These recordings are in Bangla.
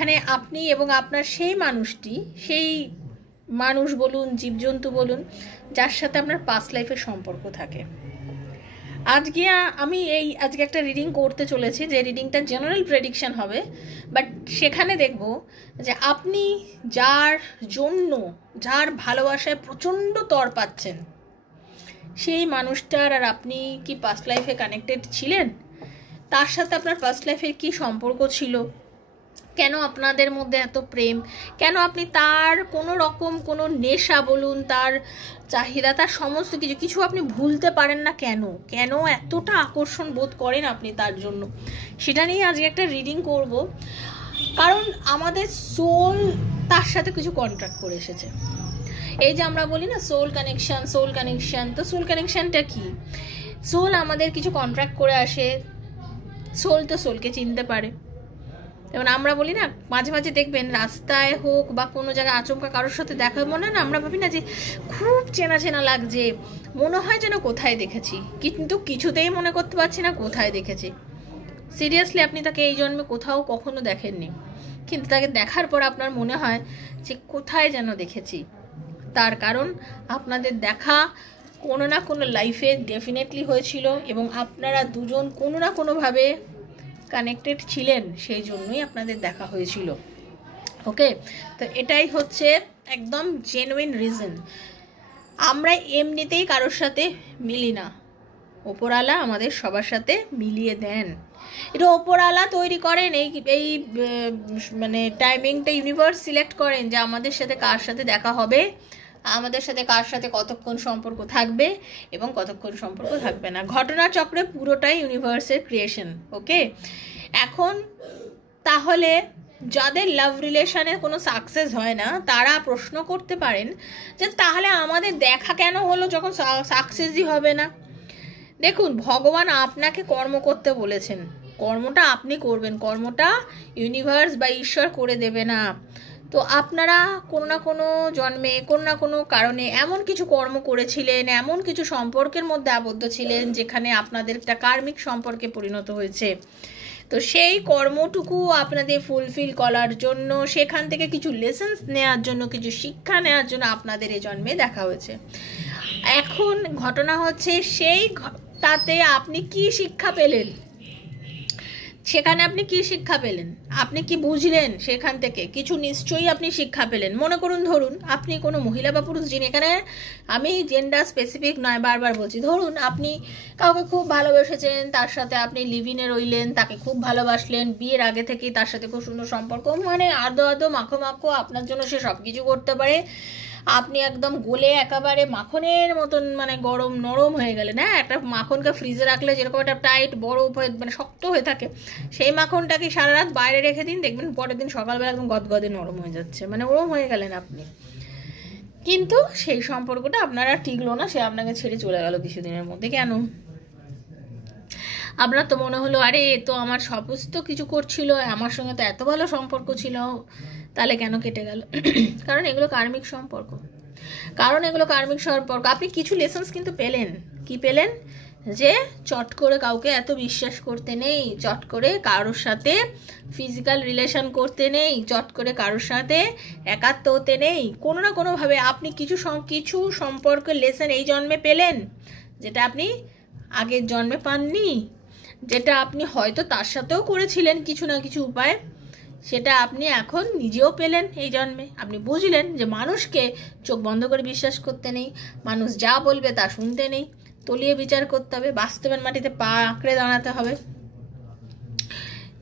এখানে আপনি এবং আপনার সেই মানুষটি, সেই মানুষ বলুন, জীবজন্তু বলুন, যার সাথে আপনার পাস্ট লাইফের সম্পর্ক থাকে। আজকে একটা রিডিং করতে চলেছি, যে রিডিংটা জেনারেল প্রেডিকশন হবে, বাট সেখানে দেখব যে আপনি যার ভালোবাসায় প্রচণ্ড তর পাচ্ছেন, সেই মানুষটার আর আপনি কি পাস্ট লাইফে কানেক্টেড ছিলেন? তার সাথে আপনার পাস্ট লাইফের কি সম্পর্ক ছিল? কেন আপনাদের মধ্যে এত প্রেম? কেন আপনি তার কোনো রকম কোনো নেশা বলুন, তার চাহিদা, তার সমস্ত কিছু আপনি ভুলতে পারেন না? কেন এতটা আকর্ষণ বোধ করেন আপনি তার জন্য? সেটা নিয়ে আজকে একটা রিডিং করব। কারণ আমাদের সোল তার সাথে কিছু কন্ট্রাক্ট করে এসেছে। এই যে আমরা বলি না সোল কানেকশন, তো সোল কানেকশনটা কি? সোল আমাদের কিছু কন্ট্রাক্ট করে আসে। সোল তো সোলকে চিনতে পারে। যেমন আমরা বলি না, মাঝে মাঝে দেখবেন রাস্তায় হোক বা কোনো জায়গায় আচমকা কারোর সাথে দেখা, মনে হয় না আমরা ভাবি না যে খুব চেনা চেনা লাগছে, মনে হয় যেন কোথায় দেখেছি, কিন্তু কিছুতেই মনে করতে পারছি না কোথায় দেখেছি। সিরিয়াসলি আপনি তাকে এই জন্মে কোথাও কখনো দেখেননি, কিন্তু তাকে দেখার পর আপনার মনে হয় যে কোথায় যেন দেখেছি। তার কারণ আপনাদের দেখা কোনো না কোনো লাইফে ডেফিনেটলি হয়েছিল, এবং আপনারা দুজন কোনো না কোনোভাবে কানেক্টেড ছিলেন, সেই জন্যই আপনাদের দেখা হয়েছিল। ওকে, তো এটাই হচ্ছে একদম জেনুইন রিজন। আমরা এমনিতেই কারোর সাথে মিলি না, ওপরওয়ালা আমাদের সবার সাথে মিলিয়ে দেন। এটা ওপরওয়ালা তৈরি করেন, এই মানে টাইমিংটা ইউনিভার্স সিলেক্ট করেন যে আমাদের সাথে কার সাথে দেখা হবে, আমাদের সাথে কার সাথে কতক্ষণ সম্পর্ক থাকবে এবং কতক্ষণ সম্পর্ক থাকবে না। ঘটনা চক্রে পুরোটাই ইউনিভার্সের ক্রিয়েশন। ওকে, এখন তাহলে যাদের লাভ রিলেশনে কোনো সাকসেস হয় না, তারা প্রশ্ন করতে পারেন যে তাহলে আমাদের দেখা কেন হলো যখন সাকসেসই হবে না? দেখুন, ভগবান আপনাকে কর্ম করতে বলেছেন, কর্মটা আপনি করবেন, কর্মটা ইউনিভার্স বা ঈশ্বর করে দেবে না। তো আপনারা কোনো না কোনো জন্মে কোনো না কোনো কারণে এমন কিছু কর্ম করেছিলেন, এমন কিছু সম্পর্কের মধ্যে আবদ্ধ ছিলেন যেখানে আপনাদের একটা কার্মিক সম্পর্কে পরিণত হয়েছে। তো সেই কর্মটুকু আপনাদের ফুলফিল করার জন্য, সেখান থেকে কিছু লেসেন্স নেওয়ার জন্য, কিছু শিক্ষা নেওয়ার জন্য আপনাদের এই জন্মে দেখা হয়েছে। এখন ঘটনা হচ্ছে তাতে আপনি কি শিক্ষা পেলেন, সেখানে আপনি কি শিক্ষা পেলেন, আপনি কি বুঝলেন? সেখান থেকে কিছু নিশ্চয়ই আপনি শিক্ষা পেলেন। মনে করুন, ধরুন আপনি কোনো মহিলা বা পুরুষ, যিনি, এখানে আমি জেন্ডার স্পেসিফিক নয়, বারবার বলছি, ধরুন আপনি কাউকে খুব ভালোবেসেছেন, তার সাথে আপনি লিভিনে রইলেন, তাকে খুব ভালোবাসলেন, বিয়ের আগে থেকেই তার সাথে খুব সুন্দর সম্পর্ক, মানে আদো মাখো আপনার জন্য সে সব কিছু করতে পারে, আপনি একদম গলে একেবারে মাখনের মতন, মানে গরম নরম হয়ে গেলেন। হ্যাঁ, একটা মাখনকে ফ্রিজে রাখলে যেরকম একটা টাইট বরফ হয়ে, মানে শক্ত হয়ে থাকে, সেই মাখনটাকে সারা রাত বাইরে রেখে দিন, দেখবেন পরের দিন সকালবেলা একদম গদগদে নরম হয়ে যাচ্ছে, মানে ওরম হয়ে গেলেন আপনি। কিন্তু সেই সম্পর্কটা আপনার আর টিকলো না, সে আপনাকে ছেড়ে চলে গেল কিছুদিনের মধ্যে। কেন? আপনার তো মনে হলো আরে তো আমার সমস্ত কিছু করছিল, আমার সঙ্গে তো এত ভালো সম্পর্ক ছিল, তাহলে কেন কেটে গেল? কারণ এগুলো কার্মিক সম্পর্ক। আপনি কিছু লেসন্স কিন্তু পেলেন। কি পেলেন? যে চট করে কাউকে এত বিশ্বাস করতে নেই, চট করে কারোর সাথে ফিজিক্যাল রিলেশন করতে নেই, চট করে কারোর সাথে একাত্ম হতে নেই। কোনো না কোনোভাবে আপনি কিছু সম্পর্কের লেসন এই জন্মে পেলেন, যেটা আপনি আগের জন্মে পাননি, যেটা আপনি হয়তো তার সাথেও করেছিলেন কিছু না কিছু উপায়, সেটা আপনি এখন নিজেও পেলেন এই জন্মে। আপনি বুঝলেন যে মানুষকে চোখ বন্ধ করে বিশ্বাস করতে নেই, মানুষ যা বলবে তা শুনতে নেই, তলিয়ে বিচার করতে হবে, বাস্তবের মাটিতে পা আঁকড়ে দাঁড়াতে হবে।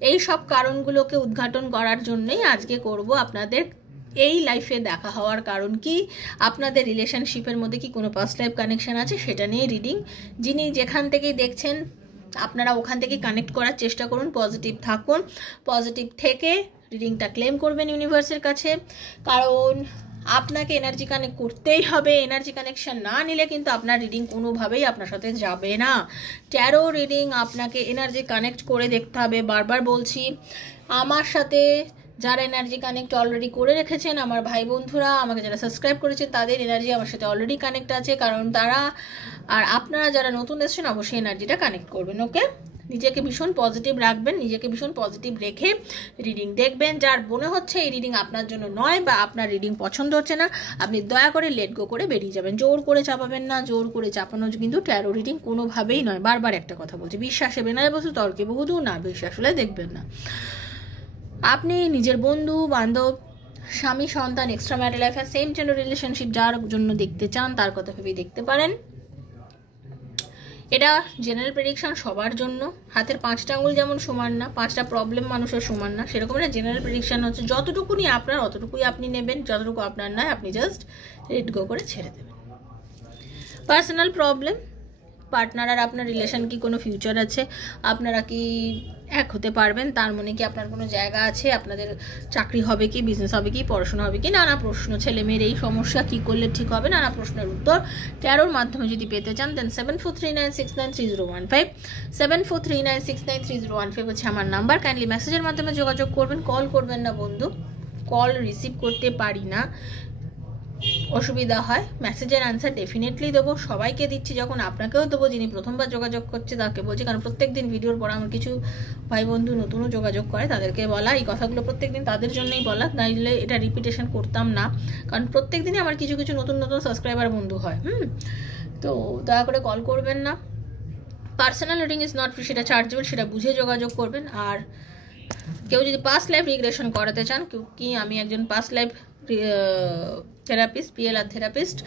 এই সব কারণগুলোকে উদ্ঘাটন করার জন্যই আজকে করব আপনাদের এই লাইফে দেখা হওয়ার কারণ কি, আপনাদের রিলেশনশিপের মধ্যে কি কোনো পাস্ট লাইফ কানেকশন আছে, সেটা নিয়ে রিডিং। যিনি যেখান থেকেই দেখছেন, আপনারা ওখান থেকে কানেক্ট করার চেষ্টা করুন, পজিটিভ থাকুন, পজিটিভ থেকে রিডিংটা ক্লেম করবেন ইউনিভার্সের কাছে। কারণ আপনাকে এনার্জি কানেক্ট করতেই হবে, এনার্জি কানেকশন না নিলে কিন্তু আপনার রিডিং কোনোভাবেই আপনার সাথে যাবে না। ট্যারো রিডিং আপনাকে এনার্জি কানেক্ট করে দেখতে হবে। বারবার বলছি, আমার সাথে যারা এনার্জি কানেক্ট অলরেডি করে রেখেছেন, আমার ভাই বন্ধুরা, আমাকে যারা সাবস্ক্রাইব করেছেন, তাদের এনার্জি আমার সাথে অলরেডি কানেক্ট আছে, কারণ তারা আর আপনারা যারা নতুন এসেছেন অবশ্যই এনার্জিটা কানেক্ট করবেন। ওকে, নিজেকে ভীষণ পজিটিভ রাখবেন, নিজেকে ভীষণ পজিটিভ রেখে রিডিং দেখবেন। যার মনে হচ্ছে এই রিডিং আপনার জন্য নয় বা আপনার রিডিং পছন্দ হচ্ছে না, আপনি দয়া করে লেট গো করে বেরিয়ে যাবেন। জোর করে চাপাবেন না, জোর করে চাপানো কিন্তু ট্যারো রিডিং কোনোভাবেই নয়। বারবার একটা কথা বলছি, বিশ্বাসে বেনায় বসু তর্কে বহুদূর, না বিশ্বাস হলে দেখবেন না। আপনি নিজের বন্ধু বান্ধব, স্বামী সন্তান, এক্সট্রা ম্যারিটাল লাইফ আর সেম জেন্ডার রিলেশনশিপ যার জন্য দেখতে চান তার কথা ভেবেই দেখতে পারেন। এটা জেনারেল প্রেডিকশন সবার জন্য। হাতের 5টা আঙুল যেমন সমান না, 5টা প্রবলেম মানুষের সমান না, সেরকম একটা জেনারেল প্রেডিকশন হচ্ছে যতটুকুনি আপনার অতটুকুই আপনি নেবেন, যতটুকু আপনার নয় আপনি জাস্ট লেট গো করে ছেড়ে দেবেন। পার্সোনাল প্রবলেম, পার্টনার আর আপনার রিলেশন কি কোনো ফিউচার আছে, আপনারা কি এক হতে পারবেন, তার মনে কি আপনার কোনো জায়গা আছে, আপনাদের চাকরি হবে কি, বিজনেস হবে কি, পড়াশোনা হবে কি, নানা প্রশ্ন, ছেলে মেয়ের এই সমস্যা কি করলে ঠিক হবে, নানা প্রশ্নের উত্তর ট্যারোর মাধ্যমে যদি পেতে চান দেন 7439693015 7439693015 হচ্ছে আমার নাম্বার। কাইন্ডলি মেসেজের মাধ্যমে যোগাযোগ করবেন, কল করবেন না বন্ধু, কল রিসিভ করতে পারি না, অসুবিধা হয়। মেসেজের আনসার ডেফিনেটলি দেবো, সবাইকে দিচ্ছি, যখন আপনাকেও দেবো, যিনি প্রথমবার যোগাযোগ করছে তাকে বলছি, কারণ প্রত্যেকদিন ভিডিওর পর আমার কিছু ভাই বন্ধু নতুনও যোগাযোগ করে, তাদেরকে বলা এই কথাগুলো প্রত্যেকদিন তাদের জন্যই বলা, নাইলে এটা রিপিটেশন করতাম না, কারণ প্রত্যেকদিনই আমার কিছু কিছু নতুন নতুন সাবস্ক্রাইবার বন্ধু হয়। তো দয়া করে কল করবেন না। Personal reading is not free, সেটা চার্জেবল, সেটা বুঝে যোগাযোগ করবেন। আর কেউ যদি পাস্ট লাইফ রিগ্রেশন করাতে চান, কি আমি একজন past life therapist, PLR therapist,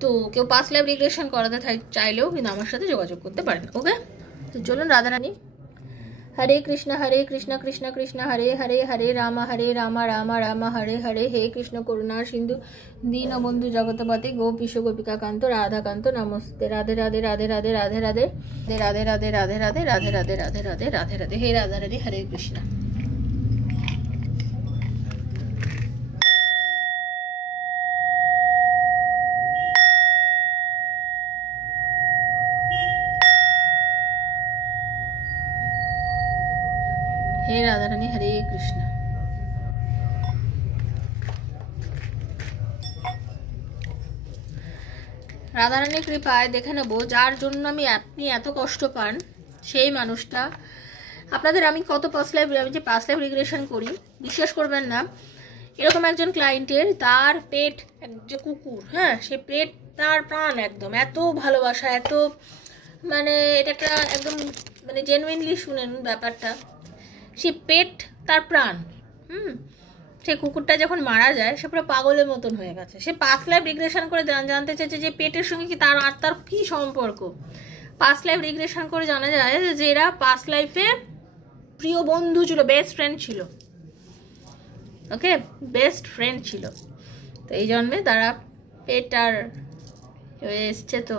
তো কেউ পাস্ট লাইফ রিগ্রেশন করাতে চাইলেও কিন্তু আমার সাথে যোগাযোগ করতে পারেন। ওকে, তো চলুন রাধারানী। হরে কৃষ্ণ কৃষ্ণ কৃষ্ণ হরে হরে, হরে রাম রাম রাম হরে হরে, হে কৃষ্ণ করুণার সিন্ধু দীনবন্ধু জগৎপতি গোপীশ গোপিকাকান্ত রাধাকান্ত নমস্তে। রাধে রাধে রাধে রাধে রাধে রাধে রাধে রাধে রাধে রাধে রাধে রাধে রাধে রাধে রাধে রাধে। হে রাধারানী, হরে কৃষ্ণ। হে রাধারানী, হরে কৃষ্ণ। রাধারানীর কৃপায় দেখে নেব যার জন্য আপনি এত কষ্ট পান, সেই মানুষটা আপনাদের। আমি কত পাস্ট লাইফ রিগ্রেশন করি, বিশ্বাস করবেন না। এরকম একজন ক্লায়েন্টের, তার পেট যে কুকুর, হ্যাঁ, সে পেট তার প্রাণ, একদম এত ভালোবাসা, এত মানে এটা একটা একদম মানে জেনুইনলি শুনেন ব্যাপারটা, সে পেট তার প্রাণ। সে কুকুরটা যখন মারা যায় সে পুরো পাগলের মতন হয়ে গেছে। সে পাস্ট লাইফ রিগ্রেশন করে জানতে চাইছে যে পেটের সঙ্গে কি তার আত্মার কি সম্পর্ক। পাস্ট লাইফ রিগ্রেশন করে জানা যায় যে এরা পাস্ট লাইফে প্রিয় বন্ধু ছিল, বেস্ট ফ্রেন্ড ছিল। ওকে, বেস্ট ফ্রেন্ড ছিল, তো এই জন্মে তারা পেট আর হয়ে এসছে। তো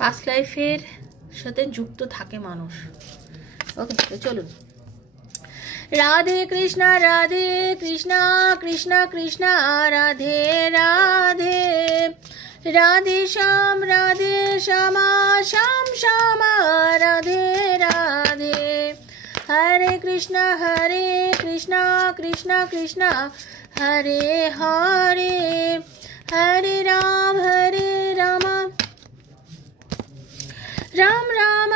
পাস্ট লাইফের সাথে যুক্ত থাকে মানুষ। ওকে, তো চলুন। রাধে কৃষ্ণ কৃষ্ণ কৃষ্ণ রাধে রাধে, রাধে শ্যাম শ্যাম শ্যামা রাধে রাধে, হরে কৃষ্ণ কৃষ্ণ কৃষ্ণ হরে হরে, হরে রাম রাম রাম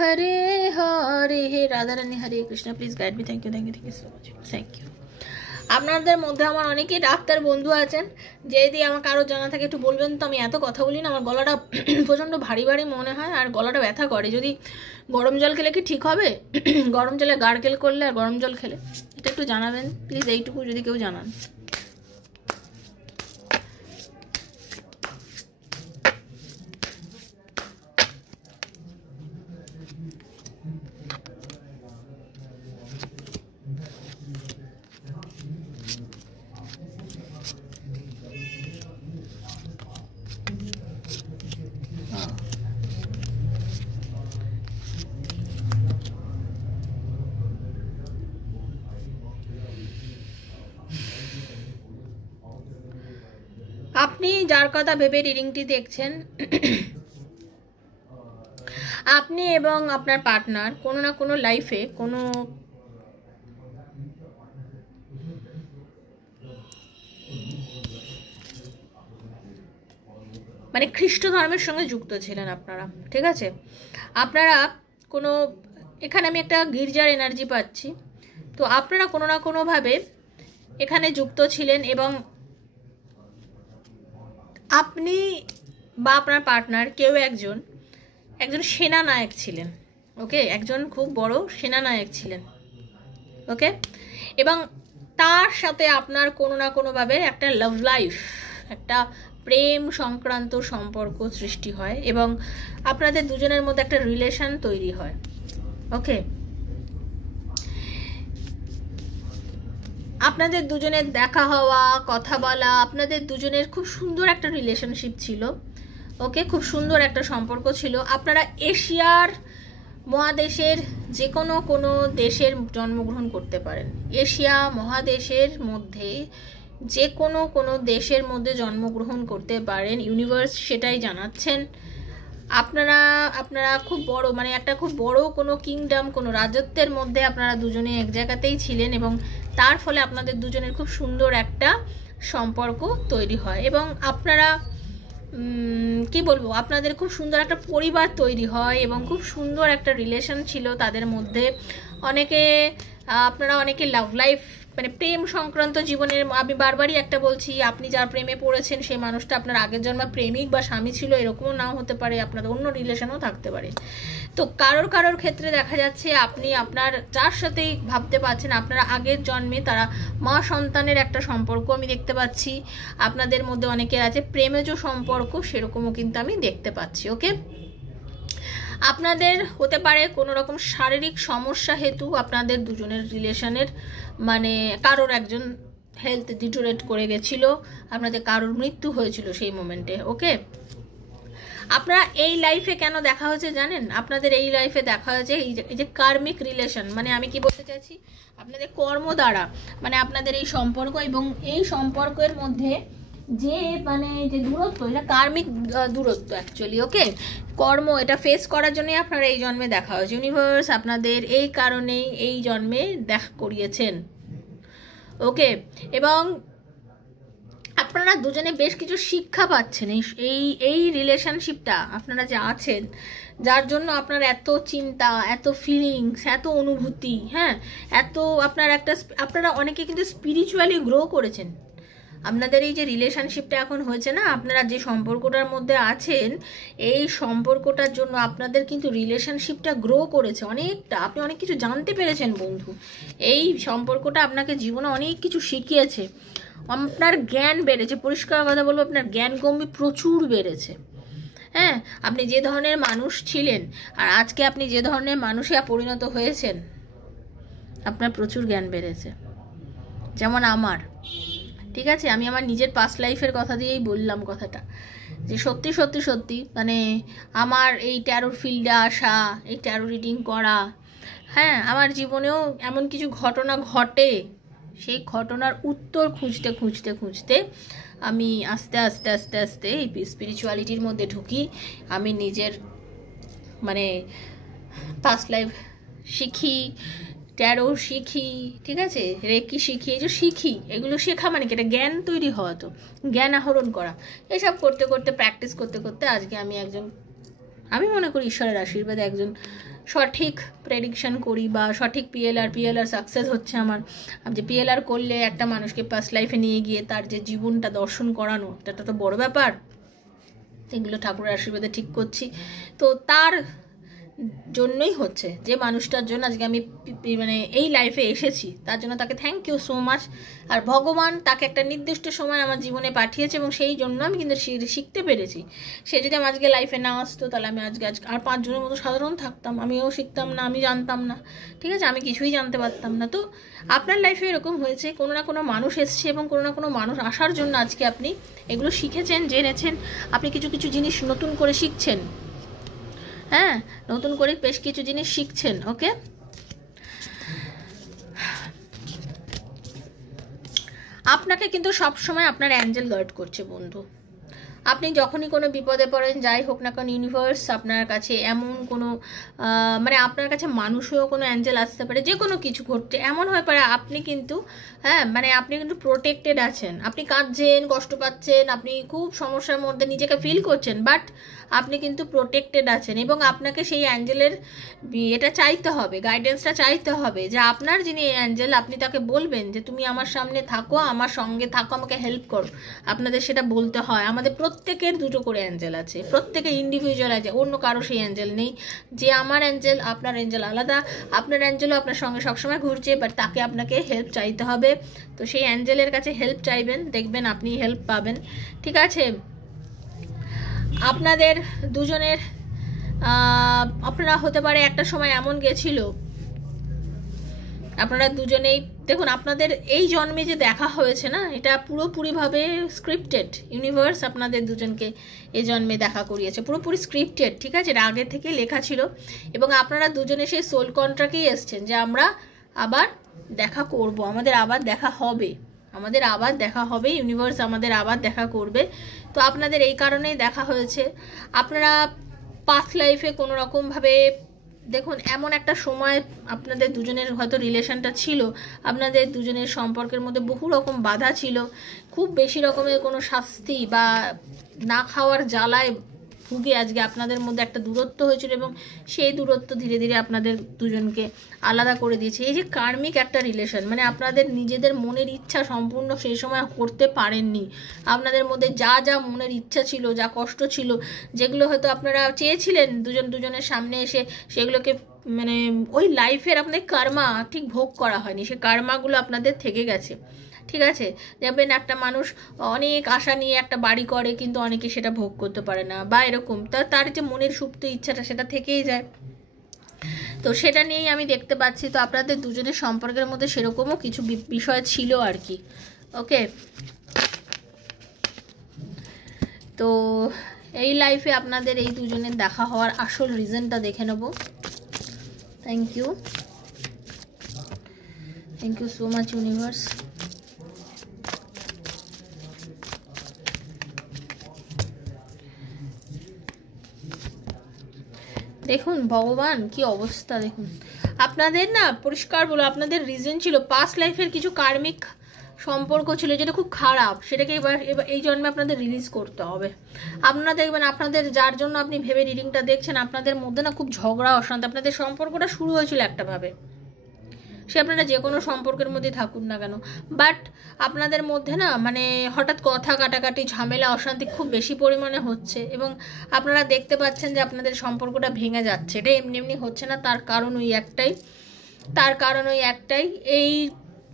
হরে হরে। হে Radharani, Hare Krishna. Please guide me. Thank you so much, thank you. আপনাদের মধ্যে আমার অনেকেই ডাক্তার বন্ধু আছেন, যদি আমার কারো জানা থাকে একটু বলবেন তো। আমি এত কথা বলি না, আমার গলাটা প্রচণ্ড ভারী ভারী মনে হয় আর গলাটা ব্যথা করে। যদি গরম জল খেলে কি ঠিক হবে? গরম জলে গার্গেল করলে আর গরম জল খেলে, এটা একটু জানাবেন প্লিজ, এইটুকু যদি কেউ জানান। আপনি যার কথা ভেবে রিডিংটি দেখছেন, আপনি এবং আপনার পার্টনার কোনো না কোনো লাইফে কোনো মানে খ্রিস্ট ধর্মের সঙ্গে যুক্ত ছিলেন আপনারা, ঠিক আছে? আপনারা কোনো, এখানে আমি একটা গির্জার এনার্জি পাচ্ছি। তো আপনারা কোনো না কোনোভাবে এখানে যুক্ত ছিলেন এবং আপনি বা আপনার পার্টনার কেউ একজন সেনানায়ক ছিলেন। ওকে, একজন খুব বড় সেনানায়ক ছিলেন। ওকে, এবং তার সাথে আপনার কোনো না কোনোভাবে একটা লাভ লাইফ, একটা প্রেম সংক্রান্ত সম্পর্ক সৃষ্টি হয় এবং আপনাদের দুজনের মধ্যে একটা রিলেশন তৈরি হয়। ওকে, আপনাদের দুজনের দেখা হওয়া, কথা বলা, আপনাদের দুজনের খুব সুন্দর একটা রিলেশনশিপ ছিল। ওকে, খুব সুন্দর একটা সম্পর্ক ছিল। আপনারা এশিয়ার মহাদেশের যে কোনো দেশের জন্মগ্রহণ করতে পারেন। এশিয়া মহাদেশের মধ্যে যে কোনো দেশের মধ্যে জন্মগ্রহণ করতে পারেন, ইউনিভার্স সেটাই জানাচ্ছেন। আপনারা খুব বড়, মানে একটা খুব বড় কোনো কিংডম, কোনো রাজত্বের মধ্যে আপনারা দুজনে এক জায়গাতেই ছিলেন এবং তার ফলে আপনাদের দুজনের খুব সুন্দর একটা সম্পর্ক তৈরি হয় এবং আপনারা কি বলবো, আপনাদের খুব সুন্দর একটা পরিবার তৈরি হয় এবং খুব সুন্দর একটা রিলেশন ছিল তাদের মধ্যে। আপনারা অনেকে লাভ লাইফ, মানে প্রেম সংক্রান্ত জীবনের, আমি বারবারই একটা বলছি, আপনি যার প্রেমে পড়েছেন সেই মানুষটা আপনার আগের জন্মের প্রেমিক বা স্বামী ছিল, এরকমও নাও হতে পারে, আপনাদের অন্য রিলেশনও থাকতে পারে। তো কারোর ক্ষেত্রে দেখা যাচ্ছে আপনি আপনার যার সাথেই ভাবতে পারছেন আপনারা আগের জন্মে তারা মা সন্তানের একটা সম্পর্ক আমি দেখতে পাচ্ছি। আপনাদের মধ্যে অনেকের আছে প্রেমেজ সম্পর্ক, সেরকমও কিন্তু আমি দেখতে পাচ্ছি। ওকে, আপনাদের হতে পারে কোনো রকম শারীরিক সমস্যা হেতু আপনাদের দুজনের রিলেশনের, মানে কারোর একজন হেলথ ডিটোরেট করে গেছিল, আপনাদের কারোর মৃত্যু হয়েছিল সেই মোমেন্টে। ওকে, আপনারা এই লাইফে কেন দেখা হয়েছে জানেন? আপনাদের এই লাইফে দেখা হয়েছে এই যে কার্মিক রিলেশন, মানে আমি কি বলতে চাইছি, আপনাদের কর্ম দ্বারা, মানে আপনাদের এই সম্পর্ক এবং এই সম্পর্কের মধ্যে যে মানে যে দূরত্ব, এটা কার্মিক দূরত্ব অ্যাকচুয়ালি। ওকে, কর্ম, এটা ফেস করার জন্যই আপনারা এই জন্মে দেখা হয়েছে। ইউনিভার্স আপনাদের এই কারণেই এই জন্মে দেখা করিয়েছেন। ওকে, এবং আপনারা দুজনে বেশ কিছু শিক্ষা পাচ্ছেন এই রিলেশনশিপটা আপনারা যে আছেন, যার জন্য আপনার এত চিন্তা, এত ফিলিংস, এত অনুভূতি, হ্যাঁ, এত আপনারা অনেকে কিন্তু স্পিরিচুয়ালি গ্রো করেছেন। আপনাদের এই যে রিলেশনশিপটা এখন হয়েছে না, আপনারা যে সম্পর্কটার মধ্যে আছেন, এই সম্পর্কটার জন্য আপনাদের কিন্তু রিলেশনশিপটা গ্রো করেছে অনেকটা। আপনি অনেক কিছু জানতে পেরেছেন বন্ধু। এই সম্পর্কটা আপনাকে জীবনে অনেক কিছু শিখিয়েছে, আপনার জ্ঞান বেড়েছে। পরিষ্কার কথা বলবো, আপনার জ্ঞান গম্ভীর প্রচুর বেড়েছে। হ্যাঁ, আপনি যে ধরনের মানুষ ছিলেন আর আজকে আপনি যে ধরনের মানুষে পরিণত হয়েছেন, আপনার প্রচুর জ্ঞান বেড়েছে। যেমন আমার, ঠিক আছে, আমি আমার নিজের পাস্ট লাইফের কথা দিয়েই বললাম কথাটা, যে সত্যি সত্যি সত্যি মানে আমার এই ট্যারোর ফিল্ডে আসা, এই ট্যারো রিডিং করা, হ্যাঁ, আমার জীবনেও এমন কিছু ঘটনা ঘটে, সেই ঘটনার উত্তর খুঁজতে খুঁজতে খুঁজতে আমি আস্তে আস্তে আস্তে আস্তে এই স্পিরিচুয়ালিটির মধ্যে ঢুকি। আমি নিজের মানে পাস্ট লাইফ শিখি, ট্যারো শিখি, ঠিক আছে, রেকি শিখি, এই যে শিখি, এগুলো শেখা মানে কি, এটা জ্ঞান তৈরি হওয়া, তো জ্ঞান আহরণ করা। এসব করতে করতে প্র্যাকটিস করতে করতে আজকে আমি মনে করি ঈশ্বরের আশীর্বাদে একজন সঠিক প্রেডিকশন করি বা সঠিক পিএলআর সাকসেস হচ্ছে আমার। যে পিএলআর করলে একটা মানুষকে পাস্ট লাইফে নিয়ে গিয়ে তার যে জীবনটা দর্শন করানো, এটা তো বড় ব্যাপার। এগুলো ঠাকুরের আশীর্বাদে ঠিক করছি। তো তার জন্যই হচ্ছে, যে মানুষটার জন্য আজকে আমি মানে এই লাইফে এসেছি, তার জন্য তাকে থ্যাংক ইউ সো মাচ। আর ভগবান তাকে একটা নির্দিষ্ট সময় আমার জীবনে পাঠিয়েছে এবং সেই জন্য আমি কিন্তু শিখতে পেরেছি। সে যদি আমার আজকে লাইফে না আসতো, তাহলে আমি আজকে আর 5 জনের মতো সাধারণ থাকতাম, আমিও শিখতাম না, আমি জানতাম না, ঠিক আছে, আমি কিছুই জানতে পারতাম না। তো আপনার লাইফে এরকম হয়েছে, কোনো না কোনো মানুষ এসছে এবং কোনো না কোনো মানুষ আসার জন্য আজকে আপনি এগুলো শিখেছেন, জেনেছেন, আপনি কিছু কিছু জিনিস নতুন করে শিখছেন। হ্যাঁ, নতুন করে বেশ কিছু জিনিস শিখছেন। ওকে, আপনাকে কিন্তু সবসময় আপনার অ্যাঞ্জেল গার্ড করছে বন্ধু। আপনি যখনই কোনো বিপদে পড়েন, যাই হোক না কারণ ইউনিভার্স আপনার কাছে এমন কোনো মানে আপনার কাছে মানুষও কোনো অ্যাঞ্জেল আসতে পারে, যে কোনো কিছু ঘটছে এমন হয়ে পারে আপনি কিন্তু মানে আপনি কিন্তু প্রোটেক্টেড আছেন। আপনি কাঁদছেন, কষ্ট পাচ্ছেন, আপনি খুব সমস্যার মধ্যে নিজেকে ফিল করছেন, বাট আপনি কিন্তু প্রোটেক্টেড আছেন। এবং আপনাকে সেই অ্যাঞ্জেলের এটা চাইতে হবে, গাইডেন্সটা চাইতে হবে, যে আপনার যিনি অ্যাঞ্জেল আপনি তাকে বলবেন যে তুমি আমার সামনে থাকো, আমার সঙ্গে থাকো, আমাকে হেল্প করো। আপনাদের সেটা বলতে হয়। আমাদের প্রত্যেকের দুটো করে অ্যাঞ্জেল আছে, প্রত্যেকের ইন্ডিভিজুয়াল আছে, অন্য কারো সেই অ্যাঞ্জেল নেই যে আমার অ্যাঞ্জেল আপনার অ্যাঞ্জেল আলাদা। আপনার অ্যাঞ্জেলও আপনার সঙ্গে সবসময় ঘুরছে, বাট তাকে আপনাকে হেল্প চাইতে হবে। তো সেই অ্যাঞ্জেলের কাছে হেল্প চাইবেন, দেখবেন আপনি হেল্প পাবেন। ঠিক আছে, আপনাদের দুজনের আপনারা হতে পারে একটা সময় এমন গেছিল, আপনারা দুজনেই দেখুন আপনাদের এই জন্মে যে দেখা হয়েছে না, এটা পুরোপুরিভাবে স্ক্রিপ্টেড। ইউনিভার্স আপনাদের দুজনকে এই জন্মে দেখা করিয়েছে, পুরোপুরি স্ক্রিপ্টেড। ঠিক আছে, এটা আগে থেকে লেখা ছিল এবং আপনারা দুজনে সেই সোল কন্ট্রাক্টেই এসছেন যে আমরা আবার দেখা করব, আমাদের আবার দেখা হবে, আমাদের আবার দেখা হবে, ইউনিভার্স আমাদের আবার দেখা করবে। তো আপনাদের এই কারণেই দেখা হয়েছে। আপনারা পাস্ট লাইফে কোনো রকমভাবে দেখুন এমন একটা সময় আপনাদের দুজনের হয়তো রিলেশনটা ছিল, আপনাদের দুজনের সম্পর্কের মধ্যে বহু রকম বাধা ছিল, খুব বেশি রকমের কোনো শাস্তি বা না খাওয়ার জ্বালায় ভুগে আজকে আপনাদের মধ্যে একটা দূরত্ব হয়েছিল এবং সেই দূরত্ব ধীরে ধীরে আপনাদের দুজনকে আলাদা করে দিয়েছে। এই যে কার্মিক একটা রিলেশন, মানে আপনাদের নিজেদের মনের ইচ্ছা সম্পূর্ণ সেই সময় করতে পারেননি। আপনাদের মধ্যে যা যা মনের ইচ্ছা ছিল, যা কষ্ট ছিল, যেগুলো হয়তো আপনারা চেয়েছিলেন দুজনের সামনে এসে, সেগুলোকে মানে ওই লাইফের আপনাদের কর্মা ঠিক ভোগ করা হয়নি, সে কর্মাগুলো আপনাদের থেকে গেছে। ঠিক আছে, যেমন একটা মানুষ অনেক আশা নিয়ে একটা বাড়ি করে কিন্তু অনেকে সেটা ভোগ করতে পারে না, বা এরকম তার যে মনের সুপ্ত ইচ্ছাটা সেটা থেকেই যায়। তো সেটা নিয়েই আমি দেখতে পাচ্ছি। তো আপনাদের দুজনের সম্পর্কের মধ্যে সেরকমও কিছু বিষয় ছিল আর কি। ওকে, তো এই লাইফে আপনাদের এই দুজনের দেখা হওয়ার আসল রিজনটা দেখে নেব। Thank you so much universe. দেখুন ভগবান কি অবস্থা, দেখুন আপনাদের না পরিষ্কার বলো আপনাদের রিজন ছিল পাস্ট লাইফের কিছু কার্মিক সম্পর্ক ছিল যেটা খুব খারাপ, সেটাকে এবার এই জন্মে আপনাদের রিলিজ করতে হবে। আপনারা দেখবেন আপনাদের যার জন্য আপনি ভেবে রিডিংটা দেখছেন, আপনাদের মধ্যে না খুব ঝগড়া অশান্তি, আপনাদের সম্পর্কটা শুরু হয়েছিল একটা ভাবে, সে আপনারা যে কোনো সম্পর্কের মধ্যে থাকুন না কেন, বাট আপনাদের মধ্যে না মানে হঠাৎ কথা কাটাকাটি, ঝামেলা, অশান্তি খুব বেশি পরিমাণে হচ্ছে এবং আপনারা দেখতে পাচ্ছেন যে আপনাদের সম্পর্কটা ভেঙে যাচ্ছে। এটা এমনি এমনি হচ্ছে না, তার কারণ ওই একটাই,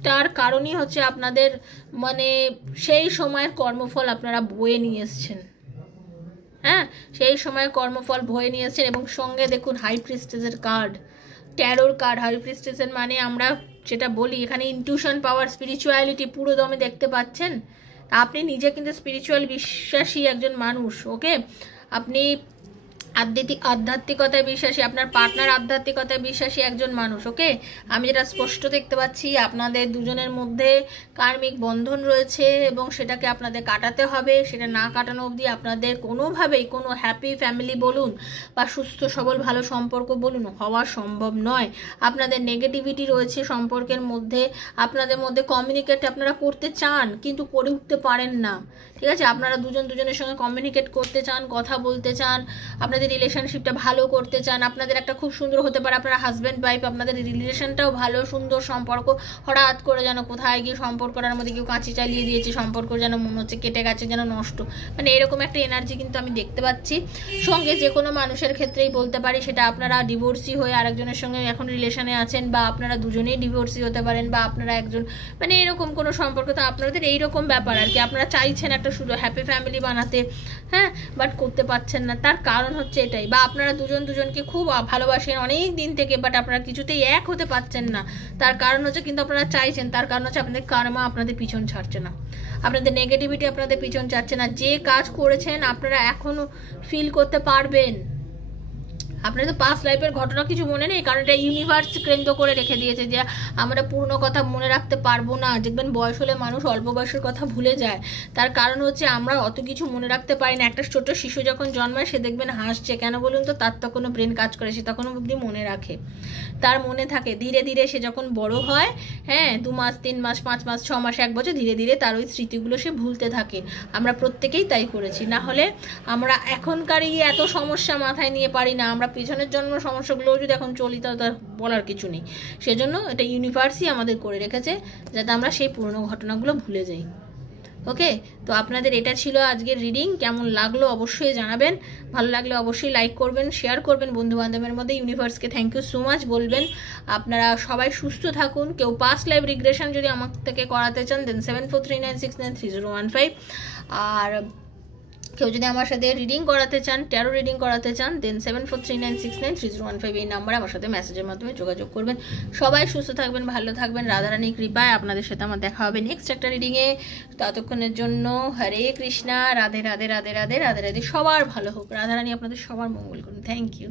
তার কারণই হচ্ছে আপনাদের মানে সেই সময়ের কর্মফল আপনারা বয়ে নিয়ে এসছেন। হ্যাঁ, সেই সময়ের কর্মফল বয়ে নিয়ে এসছেন এবং সঙ্গে দেখুন হাই প্রিস্টেসের কার্ড, ট্যারোর কার্ড। হাই প্রিস্টেসের মানে আমরা যেটা বলি এখানে ইনটিউশন পাওয়ার, স্পিরিচুয়ালিটি পুরো দমে দেখতে পাচ্ছেন। আপনি নিজে কিন্তু স্পিরিচুয়াল বিশ্বাসী একজন মানুষ। ওকে, আপনি আধ্যাত্মিকতায় বিশ্বাসী, আপনার পার্টনার আধ্যাত্মিকতায় বিশ্বাসী একজন মানুষ। ওকে, আমি যেটা স্পষ্ট দেখতে পাচ্ছি আপনাদের দুজনের মধ্যে কার্মিক বন্ধন রয়েছে এবং সেটাকে আপনাদের কাটাতে হবে। সেটা না কাটানো অবধি আপনাদের কোনোভাবেই কোনো হ্যাপি ফ্যামিলি বলুন বা সুস্থ সবল ভালো সম্পর্ক বলুন হওয়া সম্ভব নয়। আপনাদের নেগেটিভিটি রয়েছে সম্পর্কের মধ্যে, আপনাদের মধ্যে কমিউনিকেট আপনারা করতে চান কিন্তু করে উঠতে পারেন না। ঠিক আছে, আপনারা দুজনের সঙ্গে কমিউনিকেট করতে চান, কথা বলতে চান, আপনাদের রিলেশনশিপটা ভালো করতে চান, আপনাদের একটা খুব সুন্দর হতে পারে আপনারা হাজব্যান্ড ওয়াইফ, আপনাদের রিলেশনটাও ভালো সুন্দর সম্পর্ক, হঠাৎ করে যেন কোথায় গিয়ে সম্পর্কটার মধ্যে কেউ কাঁচি চালিয়ে দিয়েছে, সম্পর্ক যেন মনে হচ্ছে কেটে গেছে, যেন নষ্ট, মানে এরকম একটা এনার্জি কিন্তু আমি দেখতে পাচ্ছি। সঙ্গে যে কোনো মানুষের ক্ষেত্রেই বলতে পারি, সেটা আপনারা ডিভোর্সি হয়ে আরেকজনের সঙ্গে এখন রিলেশনে আছেন বা আপনারা দুজনেই ডিভোর্সি হতে পারেন বা আপনারা একজন মানে এরকম কোনো সম্পর্ক, তো আপনাদের এইরকম ব্যাপার আর কি। আপনারা চাইছেন একটা শুধু হ্যাপি ফ্যামিলি বানাতে, হ্যাঁ, বাট করতে পারছেন না। তার কারণ হচ্ছে এটাই, বা আপনারা দুজনকে খুব ভালোবাসেন অনেক দিন থেকে, বাট আপনারা কিছুতেই এক হতে পারছেন না। তার কারণ হচ্ছে কিন্তু আপনারা চাইছেন, তার কারণ হচ্ছে আপনাদের কার্মা আপনাদের পিছন ছাড়ছে না, আপনাদের নেগেটিভিটি আপনাদের পিছন ছাড়ছে না। যে কাজ করেছেন আপনারা এখনো ফিল করতে পারবেন, আপনার তো পাস্ট লাইফের ঘটনা কিছু মনে নেই, কারণ এটা ইউনিভার্স কেন্দ্র করে রেখে দিয়েছে যে আমরা পুরনো কথা মনে রাখতে পারবো না। দেখবেন বয়স হলে মানুষ অল্প বয়সের কথা ভুলে যায়, তার কারণ হচ্ছে আমরা অত কিছু মনে রাখতে পারি না। একটা ছোট শিশু যখন জন্মায় সে দেখবেন হাসছে, কেন বলুন তো? তার তখনও ব্রেন কাজ করে, সে তখনও অবধি মনে রাখে, তার মনে থাকে। ধীরে ধীরে সে যখন বড় হয়, হ্যাঁ, 2 মাস 3 মাস 5 মাস 6 মাস 1 বছর, ধীরে ধীরে তার ওই স্মৃতিগুলো সে ভুলতে থাকে। আমরা প্রত্যেকেই তাই করেছি, না হলে আমরা এখনকার এই এত সমস্যা মাথায় নিয়ে পারি না। আমরা পিছনের জন্ম সমস্যাগুলোও যদি এখন চলি তাহলে তার বলার কিছু নেই। সেজন্য এটা ইউনিভার্সই আমাদের করে রেখেছে যাতে আমরা সেই পুরনো ঘটনাগুলো ভুলে যাই। ওকে, তো আপনাদের এটা ছিল আজকের রিডিং। কেমন লাগলো অবশ্যই জানাবেন, ভালো লাগলে অবশ্যই লাইক করবেন, শেয়ার করবেন বন্ধু বান্ধবের মধ্যে। ইউনিভার্সকে থ্যাংক ইউ সো মাচ বলবেন। আপনারা সবাই সুস্থ থাকুন। কেউ পাস্ট লাইফ রিগ্রেশন যদি আমার থেকে করাতে চান দেন 7439693015। আর কেউ যদি আমার সাথে রিডিং করাতে চান, ট্যারো রিডিং করাতে চান, দেন 7439693015 এই নাম্বারে আমার সাথে মেসেজের মাধ্যমে যোগাযোগ করবেন। সবাই সুস্থ থাকবেন, ভালো থাকবেন। রাধারানীর কৃপায় আপনাদের সাথে আমার দেখা হবে নেক্সট একটা রিডিংয়ে। ততক্ষণের জন্য হরে কৃষ্ণা, রাধে রাধে রাধে রাধে রাধে রাধে। সবার ভালো হোক, রাধারানী আপনাদের সবার মঙ্গল করুন। Thank you.